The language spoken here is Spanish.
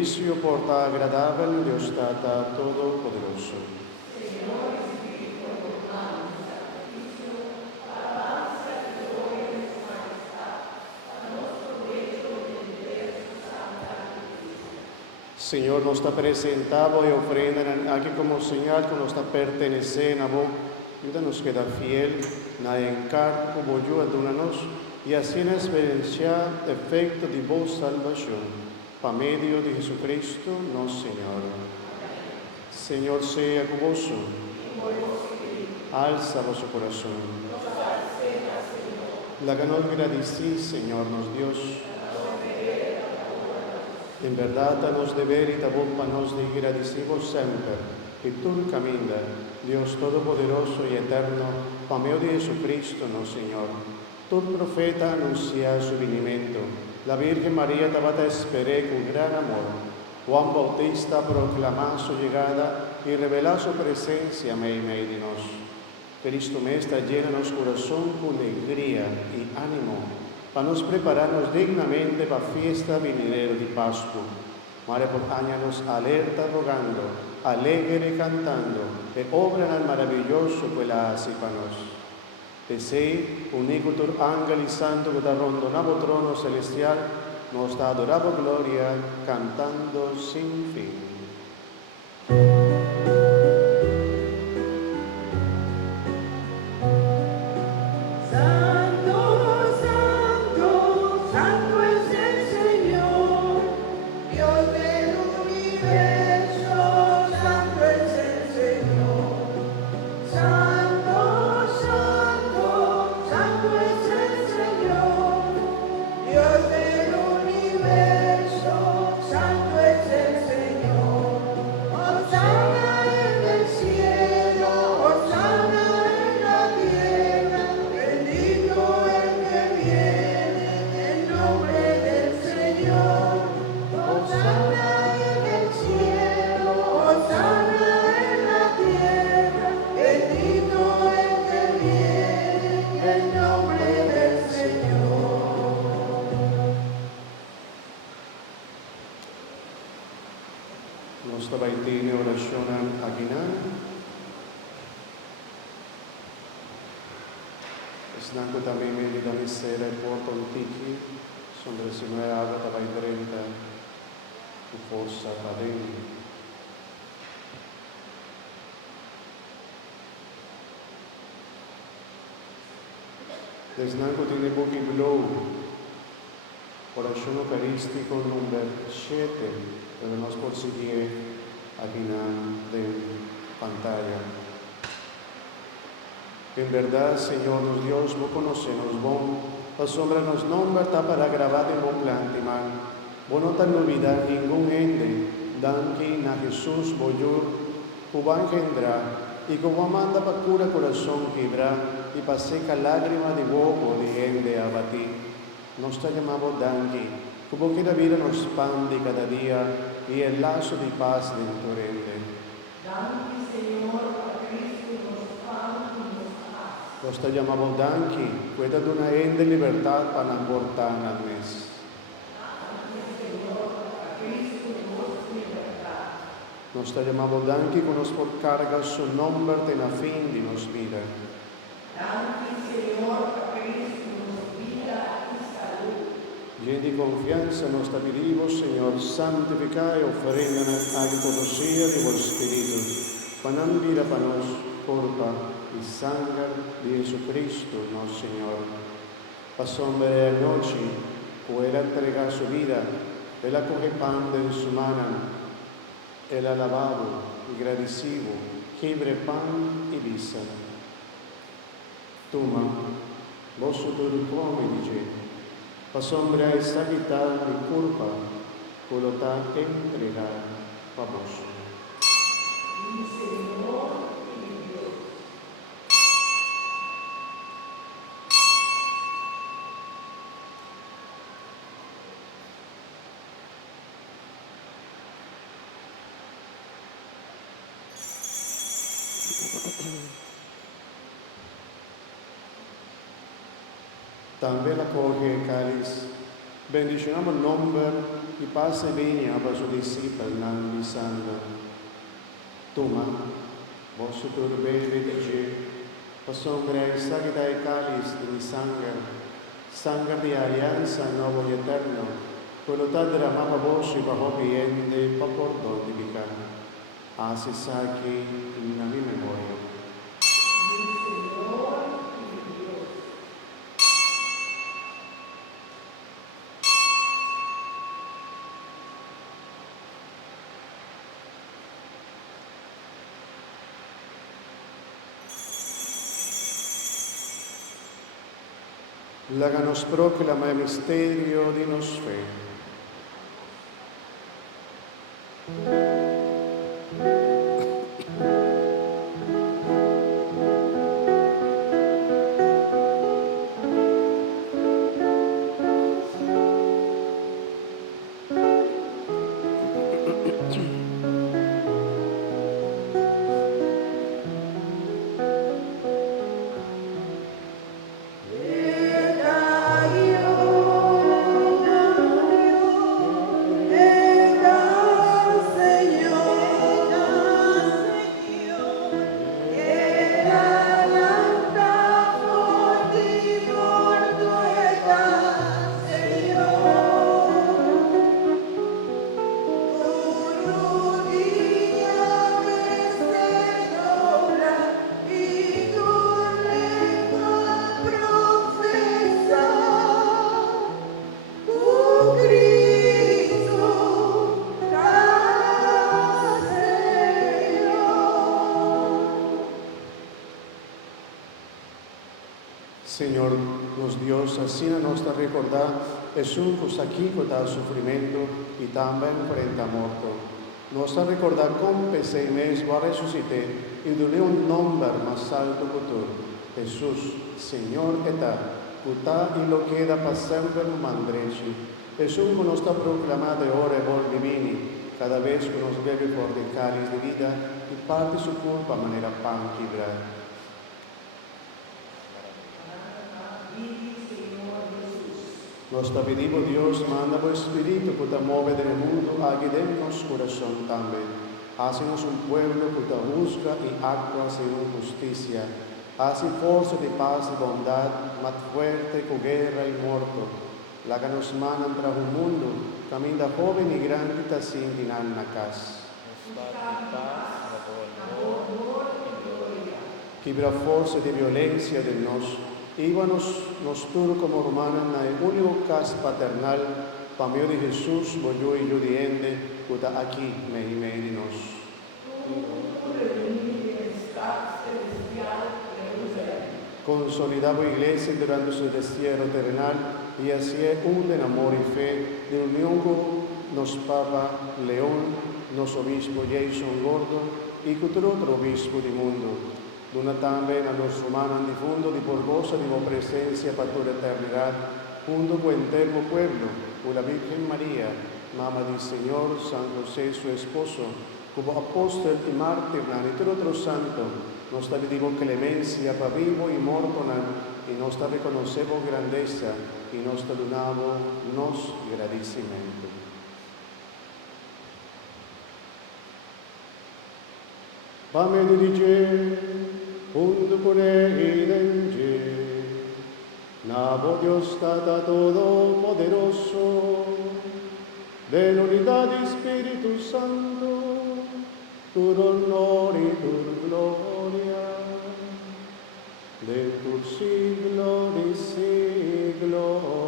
Servicio porta agradable Dios Tata Todopoderoso. Señor, nos está presentado y ofrenda aquí como señal que nos está pertenecendo a vos. Ayúdanos a quedar fiel, na encargo como yo, adúnanos, y así en experiencia efecto de vos salvación. Pa medio de Jesucristo, nuestro Señor. Señor sea con vos. Alza vuestro corazón. La que nos agradecí, Señor, nos Dios. En verdad, nos deber y tabumpa nos de agradecimos siempre. Que tú camina, Dios Todopoderoso y Eterno, pa medio de Jesucristo, nuestro Señor. Todo profeta anuncia su vinimiento. La Virgen María te va a esperar con gran amor. Juan Bautista proclama su llegada y revela su presencia en medio de nos. Cristo me está llena nuestro corazón con alegría y ánimo, para nos prepararnos dignamente para la fiesta venidera de Pascua. Madre por años alerta rogando, alegre cantando, e obra al maravilloso que la hace para nos. Desee, unico tur ángel y santo que da rondonado trono celestial, nos da adorado gloria, cantando sin fin. Nostra vaitine orationem aginam. Snaco también me da misera e porto antichi, sondre si noi agata vai drenta, tu forza padeni. Desnaco tiene buchi glow, oración eucarístico number 7, dove nos consigue aquí de pantalla. En verdad, Señor, nos Dios, vos conocemos, vos, la sombra nos nombra está para grabar en un plante, man. Vos no te olvidar ningún ende, dan que na Jesús voyur, que va a engendrar, y como manda para cura corazón quebrar, y para seca lágrima de bobo de ende abatir. Nos te llamamos Danki, como que la vida nos expande cada día y el lazo de paz del torrente. Danki, Señor, a Cristo nos expande y nos paz. Nos te llamamos Danki, pueda de una ende libertad para aportar al mes. Danki, Señor, a Cristo nos libertad. Nos te llamamos Danki, que nos por carga su nombre en la fin de nos vida. Danki, Señor, a Cristo. Lleni di confianza nos te pedimos, Señor, santifica y ofrenda a conocida de vuestro Espíritu, para vida para nos, culpa y sangre de Jesucristo, nuestro Señor. Pasó de la noche, pueda entregar su vida, Él acoge pan de su mano, Él alabado y agradecido, quebre pan y visa. Toma, vos tu come, dice, pasombre a esta mitad de culpa, colota entregar famoso. Mi Señor y Dios. También acoge el cáliz Bendicionamos el nombre y paz y viña para su discípulo, Nan Santa. Toma, vos tu bebe de Dieu, pasó gracia que da el cáliz de mi sangre de alianza nuevo y eterno, quello derramava vos y bajo viende pa perdón de pecado. Así saque en mi memoria. La nos proclama el misterio de nos fe. Señor, nos Dios, así nos recordar Jesús aquí con el sufrimiento y también frente a muerto. Nos recordar cómo ese mes va a resucitar y darle un nombre más alto que tú. Jesús, Señor eterno, puta y lo queda para siempre en mandrechi. Jesús nos está proclamando ahora por divini, cada vez que nos bebe por el cáliz de vida y parte su culpa de manera pan y bread. Nos pedimos Dios, manda por Espíritu que te mueve del mundo, ayúdenos corazón también. Hácenos un pueblo que te busca y actúa según justicia. Hace fuerza de paz y bondad, más fuerte que guerra y muerto. La que nos manda para un mundo, camina joven y grande, te sientan en la casa. Quibra fuerza de violencia de nos. Íbanos nos tuvo como hermanos en el único caso paternal, para medio de Jesús, yo y yo diende, que está aquí, me y nos. Consolidamos iglesia durante su destierro terrenal y así un en amor y fe de unión con nos Papa León, nos obispo Jason Gordon y con otro obispo del mundo. Dona también a los humanos difundo de por gozo de tu presencia para toda eternidad, junto con el entero pueblo, con la Virgen María, Mamá del Señor, San José, su esposo, como apóstol y mártir, y todo otro santo, nos pedimos clemencia para vivo y muerto, y nos reconocemos grandeza, y nos donamos nos agradecimiento. Pame dirige, junto con él nabo Dios Tata Todopoderoso, de la unidad de Espíritu Santo, tu honor y tu gloria, de tu siglo y siglo.